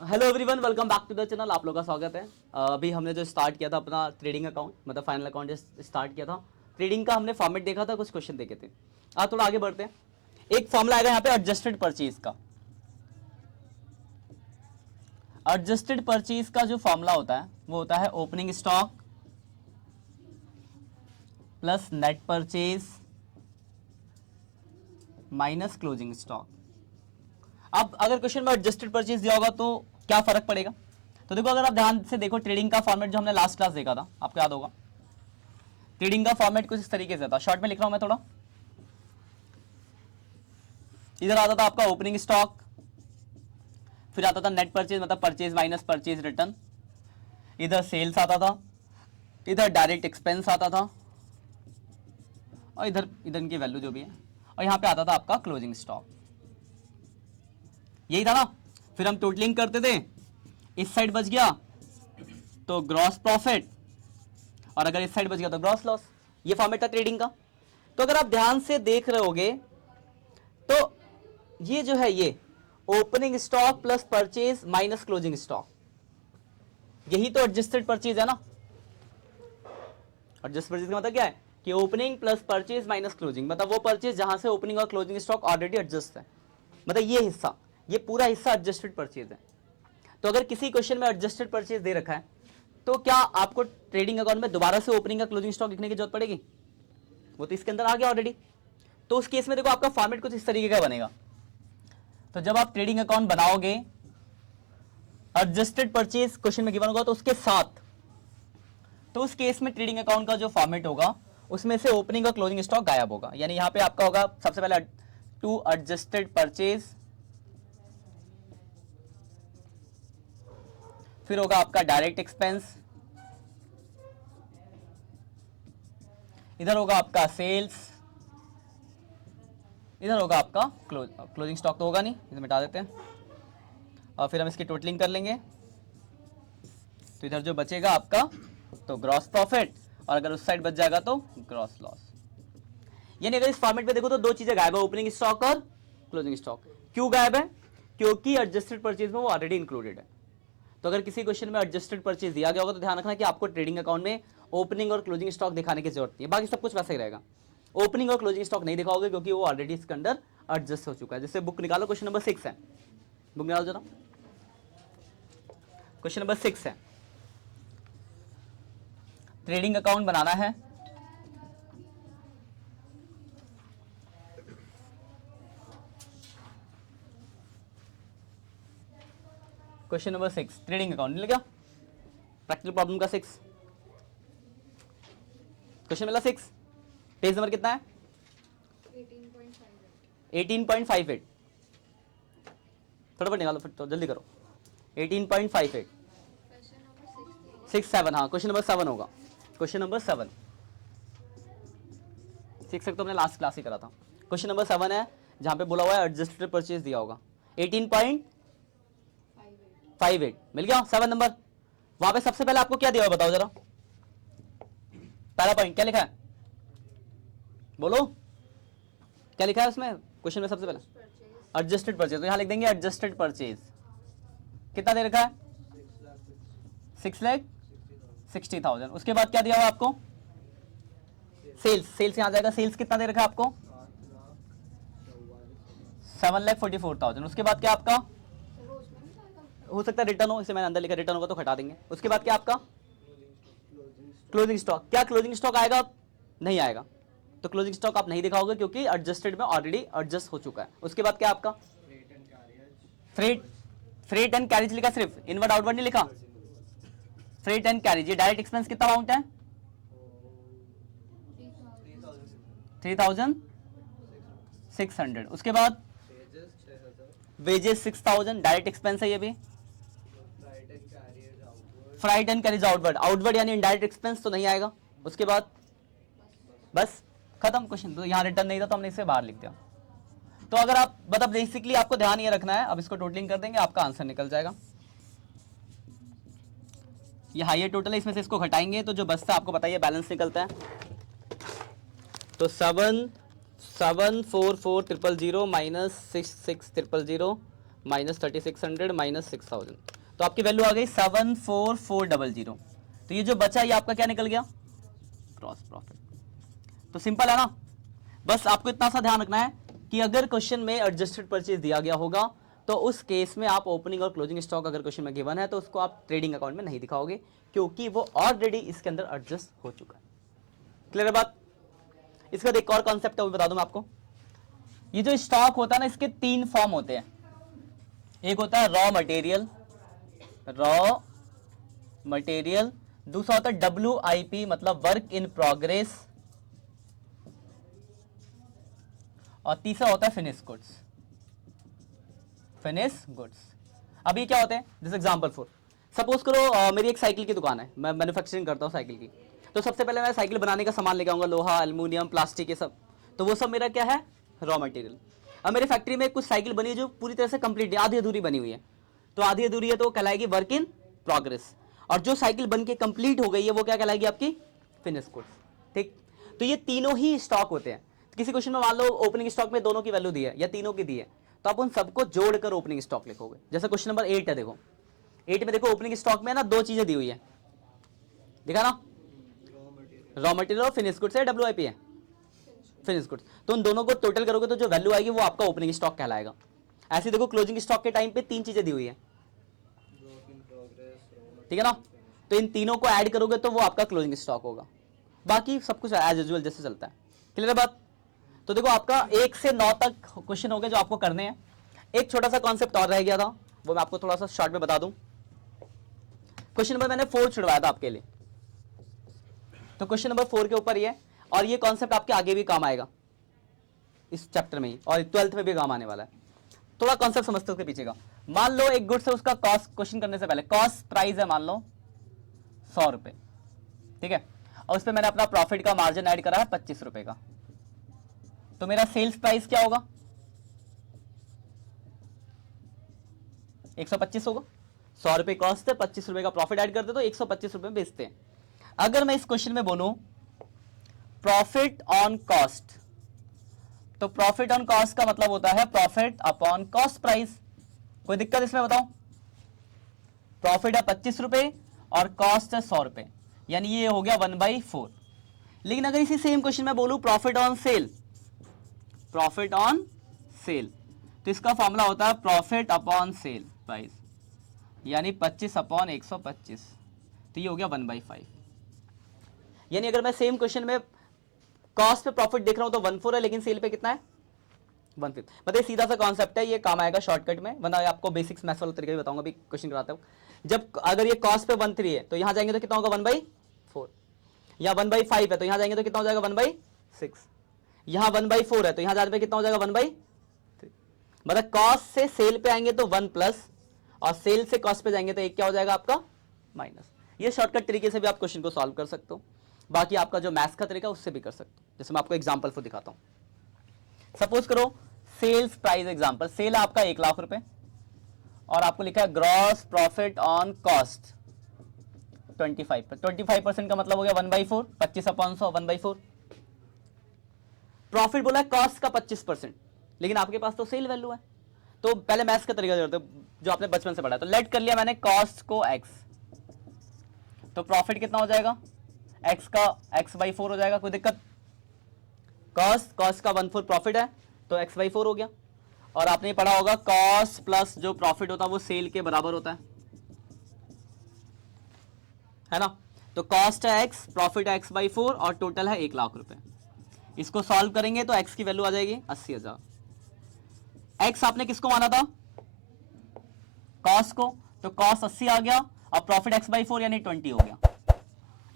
Hello everyone, welcome back to the channel. आप लोगों का स्वागत है। अभी हमने जो स्टार्ट किया था अपना ट्रेडिंग अकाउंट, मतलब फाइनल अकाउंट स्टार्ट किया था। ट्रेडिंग का हमने फॉर्मेट देखा था, कुछ क्वेश्चन देखे थे। आज थोड़ा आगे बढ़ते हैं। एक फॉर्मूला आएगा यहाँ पे एडजस्टेड परचेज का। एडजस्टेड परचेज का जो फॉर्मूला होता है वो होता है opening stock plus net purchase minus closing stock. अब अगर क्वेश्चन में एडजस्टेड परचेज दिया होगा तो क्या फर्क पड़ेगा? तो देखो, अगर आप ध्यान से देखो, ट्रेडिंग का फॉर्मेट जो हमने लास्ट क्लास देखा था, आपको याद होगा। ट्रेडिंग का फॉर्मेट कुछ इस तरीके से था, शॉर्ट में लिख रहा हूं मैं थोड़ा। इधर आता था आपका ओपनिंग स्टॉक, फिर आता था नेट परचेज मतलब परचेज माइनस परचेज रिटर्न, इधर सेल्स आता था, इधर डायरेक्ट एक्सपेंस आता था, और इधर इधर इनकी वैल्यू जो भी है, और यहां पे आता था आपका क्लोजिंग स्टॉक। यही था ना। फिर हम टोटलिंग करते थे, इस साइड बच गया तो ग्रॉस प्रॉफिट, और अगर इस साइड बच गया तो ग्रॉस लॉस। ये फॉर्मेट था ट्रेडिंग का। तो अगर आप ध्यान से देख रहे होगे तो ये जो है, ये opening stock plus purchase minus closing stock, यही तो एडजस्टेड परचेज है ना। एडजस्ट परचेज का मतलब क्या है कि opening plus purchase minus closing, मतलब वो परचेज जहां से ओपनिंग और क्लोजिंग स्टॉक ऑलरेडी एडजस्ट है, मतलब ये हिस्सा, ये पूरा हिस्सा एडजस्टेड परचेज है। तो अगर किसी क्वेश्चन में एडजस्टेड परचेज दे रखा है तो क्या आपको ट्रेडिंग अकाउंट में दोबारा से ओपनिंग का क्लोजिंग स्टॉक लिखने की जरूरत पड़ेगी? वो तो इसके अंदर आ गया ऑलरेडी। तो उस केस में देखो, आपका फॉर्मेट कुछ इस तरीके का बनेगा। तो जब आप ट्रेडिंग अकाउंट बनाओगे, एडजस्टेड परचेज क्वेश्चन में गिवन होगा तो उसके साथ, तो उस केस में ट्रेडिंग अकाउंट का जो फॉर्मेट होगा उसमें से ओपनिंग और क्लोजिंग स्टॉक गायब होगा। यानी यहां पे आपका होगा सबसे पहले टू एडजस्टेड परचेज, फिर होगा आपका डायरेक्ट एक्सपेंस, इधर होगा आपका सेल्स, इधर होगा आपका क्लोजिंग स्टॉक तो होगा नहीं, इसे मिटा देते हैं, और फिर हम इसकी टोटलिंग कर लेंगे। तो इधर जो बचेगा आपका तो ग्रॉस प्रॉफिट, और अगर उस साइड बच जाएगा तो ग्रॉस लॉस। यानी अगर इस फॉर्मेट में देखो तो दो चीजें गायब है, ओपनिंग स्टॉक और क्लोजिंग स्टॉक। क्यों गायब है? क्योंकि एडजस्टेड परचेज में वो ऑलरेडी इंक्लूडेड है। तो अगर किसी क्वेश्चन में एडजस्टेड परचेज दिया गया होगा तो ध्यान रखना कि आपको ट्रेडिंग अकाउंट में ओपनिंग और क्लोजिंग स्टॉक दिखाने की जरूरत नहीं है, बाकी सब कुछ वैसा ही रहेगा। ओपनिंग और क्लोजिंग स्टॉक नहीं दिखाओगे क्योंकि वो ऑलरेडी इसके अंदर एडजस्ट हो चुका है। जैसे बुक निकालो, क्वेश्चन नंबर 6 है, बुक निकालो जरा। क्वेश्चन नंबर 6 है, ट्रेडिंग अकाउंट बनाना है। क्वेश्चन नंबर 6 ट्रेडिंग अकाउंट मिल गया, प्रैक्टिकल प्रॉब्लम का 6 क्वेश्चन मिला। 6 पेज नंबर कितना है? 18.58। फटाफट निकालो, फिर तो जल्दी करो। 18.58 6 7, हाँ क्वेश्चन नंबर 7 होगा। क्वेश्चन नंबर 7, 6 तक तो हमने लास्ट क्लास ही करा था। क्वेश्चन नंबर 7 है जहां पे बोला हुआ है एडजस्टेड परचेज दिया होगा। 18.58 मिल गया 7 नंबर। वहां पे सबसे पहले आपको क्या दिया हुआ बताओ जरा, पहला पॉइंट क्या लिखा है बोलो, क्या लिखा है उसमें क्वेश्चन में सबसे पहले? एडजस्टेड परचेज, तो यहां लिख देंगे एडजस्टेड परचेज। कितना दे रखा है? 6,60,000। उसके बाद क्या दिया हुआ आपको? सेल्स, सेल्स यहां जाएगा, सेल्स कितना दे रखा है आपको? 7,44,000। उसके बाद क्या आपका हो सकता है रिटर्न हो, इसे मैंने अंदर लिखा, रिटर्न होगा तो हटा देंगे। उसके बाद क्या आपका? Closing stock. क्या क्लोजिंग स्टॉक आएगा? नहीं आएगा। तो क्लोजिंग स्टॉक आप नहीं दिखाओगे क्योंकि एडजस्टेड में ऑलरेडी एडजस्ट हो चुका है। उसके बाद क्या आपका? फ्रेट, फ्रेट एंड कैरेज लिखा, सिर्फ इनवर्ड आउटवर्ड नहीं लिखा। फ्रेट एंड कैरेज, ये डायरेक्ट एक्सपेंस कितना अमाउंट है? 3,600। उसके बाद वेजेस 6,000, डायरेक्ट एक्सपेंस है ये भी। Freight and carriage outward, outward यानी इनडायरेक्ट एक्सपेंस तो नहीं आएगा। उसके बाद बस खत्म क्वेश्चन। तो यहाँ रिटर्न नहीं था तो हमने इसे बाहर लिख दिया। तो अगर आप मतलब बेसिकली आपको ध्यान ये रखना है, अब इसको टोटलिंग कर देंगे, आपका आंसर निकल जाएगा। ये हाइयर टोटल है, इसमें से इसको घटाएंगे तो जो बचता है आपको बताइए बैलेंस निकलता है। तो 7,744,000 माइनस 6,600 -3600 -6000, तो आपकी वैल्यू आ गई 74400। तो ये जो बचा ये आपका क्या निकल गया, ग्रॉस प्रॉफिट। तो सिंपल है ना, बस आपको इतना सा ध्यान रखना है कि अगर क्वेश्चन में एडजस्टेड परचेज दिया गया होगा तो उस केस में आप ओपनिंग और क्लोजिंग स्टॉक अगर क्वेश्चन में गिवन है तो उसको आप ट्रेडिंग अकाउंट में नहीं दिखाओगे, क्योंकि वो ऑलरेडी इसके अंदर एडजस्ट हो चुका है। क्लियर है बात। इसका एक और कॉन्सेप्ट है वो बता दूं मैं आपको। ये जो स्टॉक होता है ना, इसके 3 फॉर्म होते हैं। एक होता है रॉ मटेरियल, दूसरा होता है WIP मतलब वर्क इन प्रोग्रेस, और तीसरा होता है फिनिश गुड्स। अभी क्या होते हैं, जैसे एग्जांपल फॉर सपोज करो मेरी एक साइकिल की दुकान है, मैं मैन्युफैक्चरिंग करता हूँ साइकिल की। तो सबसे पहले मैं साइकिल बनाने का सामान लेके आऊंगा, लोहा, एल्युमिनियम, प्लास्टिक, ये सब। तो वो सब मेरा क्या है, रॉ मटेरियल। अब मेरी फैक्ट्री में कुछ साइकिल बनी है जो पूरी तरह से कंप्लीट है, आधी अधूरी बनी हुई है। तो आधी अधूरी है तो कहलाएगी वर्क इन प्रोग्रेस, और जो साइकिल बन के कंप्लीट हो गई है वो क्या कहलाएगी, आपकी फिनिश गुड्स। ठीक, तो ये तीनों ही स्टॉक होते हैं। किसी क्वेश्चन में मान लो ओपनिंग स्टॉक में दोनों की वैल्यू दी है या तीनों की दी है, तो आप उन सबको जोड़कर ओपनिंग स्टॉक लिखोगे। जैसे क्वेश्चन नंबर 8 है, देखो 8 में देखो ओपनिंग स्टॉक में ना 2 चीजें दी हुई है, दिखा ना, रॉ मटेरियल और फिनिश गुड्स है, WIP है फिनिश गुड्स। तो उन दोनों को टोटल करोगे तो जो वैल्यू आएगी वो आपका ओपनिंग स्टॉक कहलाएगा। ऐसे देखो क्लोजिंग स्टॉक के टाइम पे 3 चीजें दी हुई है, ठीक है ना, तो इन तीनों को ऐड करोगे तो वो आपका क्लोजिंग स्टॉक होगा। बाकी सब कुछ एज यूजुअल जैसे चलता है। क्लियर है बात। तो देखो आपका 1 से 9 तक क्वेश्चन हो गए जो आपको करने हैं। एक छोटा सा कॉन्सेप्ट और रह गया था, वो मैं आपको थोड़ा सा शॉर्ट में बता दूं। क्वेश्चन नंबर मैंने 4 छुड़वाया था आपके लिए, तो क्वेश्चन नंबर 4 के ऊपर ये, और ये कॉन्सेप्ट आपके आगे भी काम आएगा इस चैप्टर में ही, और 12th में भी काम आने वाला है। थोड़ा कॉन्सेप्ट समझते हो उसके पीछे का। मान लो एक गुड्स है, उसका कॉस्ट, क्वेश्चन करने से पहले कॉस्ट प्राइस है मान लो 100 रुपए, ठीक है, और उस पर मैंने अपना प्रॉफिट का मार्जिन ऐड करा है 25 रुपए का। तो मेरा सेल्स प्राइस क्या होगा, 125 होगा। 100 रुपए कॉस्ट है, 25 रुपए का प्रॉफिट ऐड करते तो 125 रुपए में बेचते हैं। अगर मैं इस क्वेश्चन में बोलूं प्रॉफिट ऑन कॉस्ट, तो प्रॉफिट ऑन कॉस्ट का मतलब होता है प्रॉफिट अपॉन कॉस्ट प्राइस। कोई दिक्कत इसमें बताओ। प्रॉफिट है 25 रुपए और कॉस्ट है 100 रुपए, यानी ये हो गया 1/4। लेकिन अगर इसी सेम क्वेश्चन में बोलूं प्रॉफिट ऑन सेल, तो इसका फॉर्मूला होता है प्रॉफिट अपॉन सेल प्राइस, यानी 25/125, तो ये हो गया 1/5। यानी अगर मैं सेम क्वेश्चन में कॉस्ट पे प्रॉफिट देख रहा हूं तो 1/4 है, लेकिन सेल पे कितना है 1/5। मतलब सीधा सा कॉन्सेप्ट है, ये काम आएगा शॉर्टकट में, वरना आपको बेसिक्स मैथ्स वाला तरीका भी बताऊंगा अभी क्वेश्चन कराता हूं। जब अगर ये कॉस्ट पे 1/3 है तो यहां जाएंगे तो कितना होगा 1/4, या 1/5 है तो यहां जाएंगे तो कितना हो जाएगा 1/6, यहां 1/4 है तो यहां जाने पे कितना हो जाएगा 1/3। मतलब कॉस्ट से सेल पे आएंगे तो 1+, और सेल से कॉस्ट पे जाएंगे तो एक क्या हो जाएगा आपका माइनस। ये शॉर्टकट तरीके से भी आप क्वेश्चन को सॉल्व कर सकते हो, बाकी आपका जो मैथ्स का तरीका उससे भी कर सकते हो। जैसे मैं आपको एग्जांपल को दिखाता हूं। सपोज करो सेल्स प्राइस एग्जांपल, सेल आपका 1 लाख रुपए और आपको लिखा है ग्रॉस प्रॉफिट ऑन कॉस्ट 25% का मतलब हो गया 1/4, 25/100 1/4। प्रॉफिट बोला है कॉस्ट का 25%, लेकिन आपके पास तो सेल वैल्यू है। तो पहले मैथ्स का तरीका करते हो जो आपने बचपन से पढ़ा है। तो लेट कर लिया मैंने कॉस्ट को x, तो प्रॉफिट कितना हो जाएगा x का x/4 हो जाएगा। कोई दिक्कत। कॉस्ट का 1/4 प्रॉफिट है तो x/4 हो गया। और आपने पढ़ा होगा कॉस्ट प्लस जो प्रॉफिट होता है वो सेल के बराबर होता है ना। तो कॉस्ट है x, प्रॉफिट है x/4 और टोटल है 1 लाख रुपए। इसको सॉल्व करेंगे तो x की वैल्यू आ जाएगी 80,000। x आपने किसको माना था कॉस्ट को, तो कॉस्ट 80 आ गया और प्रॉफिट x/4 यानी 20 हो गया।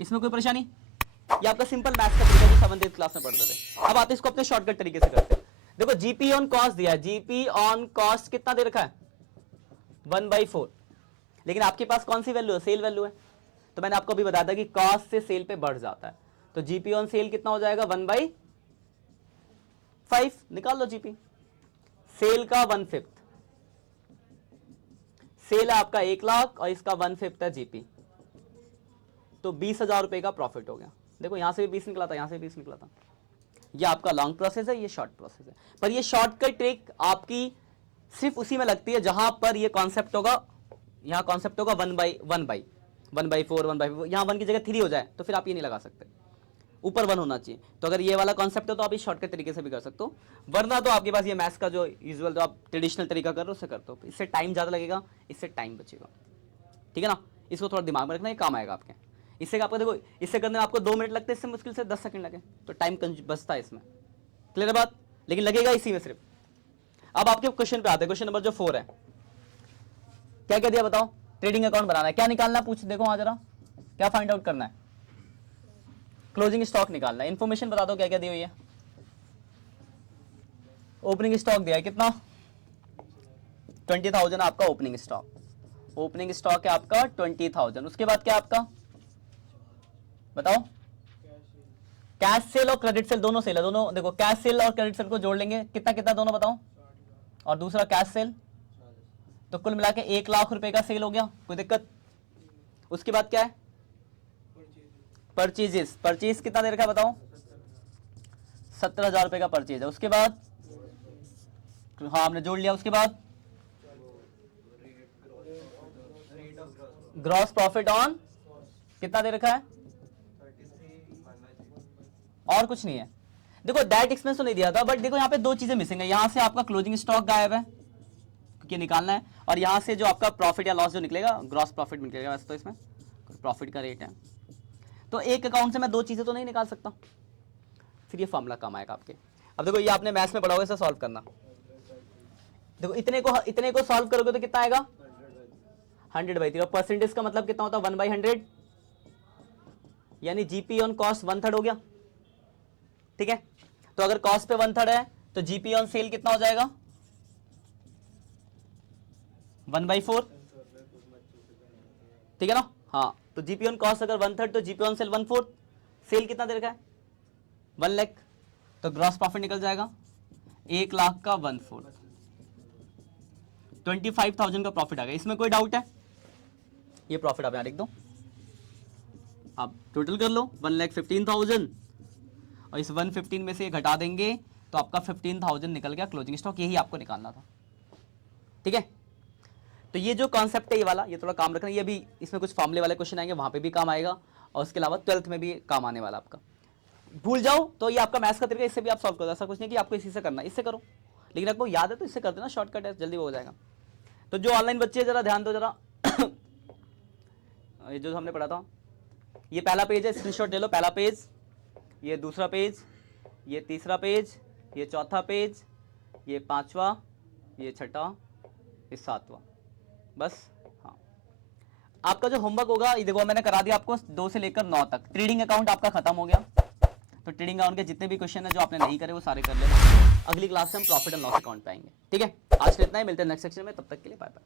इसमें कोई परेशानी। ये आपका सिंपल मैथ्स का तरीका जो 7th 8th क्लास में पढ़ते थे। अब आते इसको अपने शॉर्टकट तरीके से करते हैं। देखो जीपी ऑन कॉस्ट दिया है, जीपी ऑन कॉस्ट कितना दे रखा है 1/4, लेकिन आपके पास कौन सी वैल्यू है सेल वैल्यू है। तो मैंने आपको अभी बताया था कि कॉस्ट से सेल पे बढ़ जाता है, तो जीपी ऑन सेल कितना हो जाएगा 1/5। निकाल लो जीपी, सेल का 1/5, सेल है आपका 1 लाख और इसका 1/5 है जीपी, तो 20,000 रुपए का प्रॉफिट हो गया। देखो यहां से भी 20 निकला था, यहां से भी 20 निकला था। ये आपका लॉन्ग प्रोसेस है, ये शॉर्ट प्रोसेस है, पर ये शॉर्टकट ट्रिक आपकी सिर्फ उसी में लगती है जहां पर ये कॉन्सेप्ट होगा, यहाँ कॉन्सेप्ट होगा 1/4 1/4, यहाँ 1 की जगह 3 हो जाए तो फिर आप ये नहीं लगा सकते, ऊपर 1 होना चाहिए। तो अगर ये वाला कॉन्सेप्ट है तो आप इस शॉर्टकट तरीके से भी कर सकते हो, वरना तो आपके पास ये मैथ्स का जो यूजुअल जो आप ट्रेडिशनल तरीका कर रहे हो उससे करते हो, इससे टाइम ज़्यादा लगेगा, इससे टाइम बचेगा, ठीक है ना। इसको थोड़ा दिमाग में रखना, ये काम आएगा आपके। इससे आपको देखो, इससे करने में आपको 2 मिनट लगते हैं, इससे मुश्किल से 10 सेकंड लगे, तो टाइम बचता है इसमें, क्लियर है बात, लेकिन लगेगा इसी में सिर्फ। अब आपके क्वेश्चन पे आते हैं, क्वेश्चन नंबर जो 4 है, क्या क्या दिया बताओ, ट्रेडिंग अकाउंट बनाना है, क्या निकालना है पूछ, देखो वहां जरा क्या फाइंड आउट करना है, क्लोजिंग स्टॉक निकालना है, इन्फॉर्मेशन बता दो क्या क्या दी हुई है। ओपनिंग स्टॉक दिया है कितना, 20,000 आपका ओपनिंग स्टॉक, ओपनिंग स्टॉक है आपका 20,000। उसके बाद क्या आपका बताओ, कैश सेल और क्रेडिट सेल दोनों सेल है, दोनों देखो कैश सेल और क्रेडिट सेल को जोड़ लेंगे, कितना कितना दोनों बताओ, और दूसरा कैश सेल, तो कुल मिला के 1 लाख रुपए का सेल हो गया, कोई दिक्कत। उसके बाद क्या है, परचेजेस, परचेज कितना दे रखा है बताओ, 17,000 रुपए का परचेज है। उसके बाद हाँ हमने जोड़ लिया, उसके बाद ग्रॉस प्रॉफिट ऑन कितना दे रखा है, और कुछ नहीं है। देखो डायरेक्ट एक्सपेंस तो नहीं दिया था, बट देखो यहाँ पे 2 चीजें मिसिंग है, यहाँ से आपका क्लोजिंग स्टॉक गायब है क्योंकि निकालना है, और यहाँ से जो आपका प्रॉफिट या लॉस जो निकलेगा, ग्रॉस प्रॉफिट निकलेगा, वैसे तो इसमें प्रॉफिट का रेट है, तो एक अकाउंट से मैं 2 चीजें तो नहीं निकाल सकता, फिर ये फॉर्मूला काम आएगा आपके। अब देखो ये आपने मैथ्स में पढ़ा होगा, इसे सॉल्व करना, देखो इतने को सॉल्व करोगे तो कितना आएगा 100/3, और परसेंटेज का मतलब कितना होता है 1/100, यानी जीपी ऑन कॉस्ट 1/3 हो गया, ठीक है। तो अगर कॉस्ट पे 1/3 है तो जीपी ऑन सेल कितना हो जाएगा 1/4, ठीक है ना। हाँ तो जीपी ऑन कॉस्ट अगर 1/3 तो जीपी ऑन सेल 1/4, सेल कितना दे रखा है 1 लाख, तो ग्रॉस प्रॉफिट निकल जाएगा 1 लाख का 1/4, 25,000 का प्रॉफिट आ गया। इसमें कोई डाउट है, ये प्रॉफिट आप यहां लिख दो, आप टोटल कर लो 1,15,000, और इस 115 में से घटा देंगे तो आपका 15,000 निकल गया क्लोजिंग स्टॉक, यही आपको निकालना था, ठीक है। तो ये जो कॉन्सेप्ट है ये वाला, ये थोड़ा काम रखना, ये भी इसमें कुछ फॉर्मूले वाले क्वेश्चन आएंगे, वहां पे भी काम आएगा, और उसके अलावा 12th में भी काम आने वाला आपका। भूल जाओ तो ये आपका मैथ्स का तरीका, इससे भी आप सॉल्व करो, ऐसा कुछ नहीं कि आपको इसी से करना, इससे करो, लेकिन आपको याद है तो इससे कर देना, शॉर्टकट है, जल्दी हो जाएगा। तो जो ऑनलाइन बच्चे हैं जरा ध्यान दो जरा ये जो हमने पढ़ा था, ये पहला पेज है, स्क्रीनशॉट ले लो, पहला पेज, ये दूसरा पेज, ये तीसरा पेज, ये चौथा पेज, ये 5वां, ये 6वां, ये 7वां, बस। हाँ आपका जो होमवर्क होगा ये देखो मैंने करा दिया आपको 2 से लेकर 9 तक, ट्रेडिंग अकाउंट आपका खत्म हो गया, तो ट्रेडिंग अकाउंट के जितने भी क्वेश्चन है जो आपने नहीं करे वो सारे कर लेना, अगली क्लास से हम प्रॉफिट एंड लॉस अकाउंट पे आएंगे, ठीक है। आज के इतना ही, मिलते हैं नेक्स्ट सेक्शन में, तब तक के लिए बाय बाय।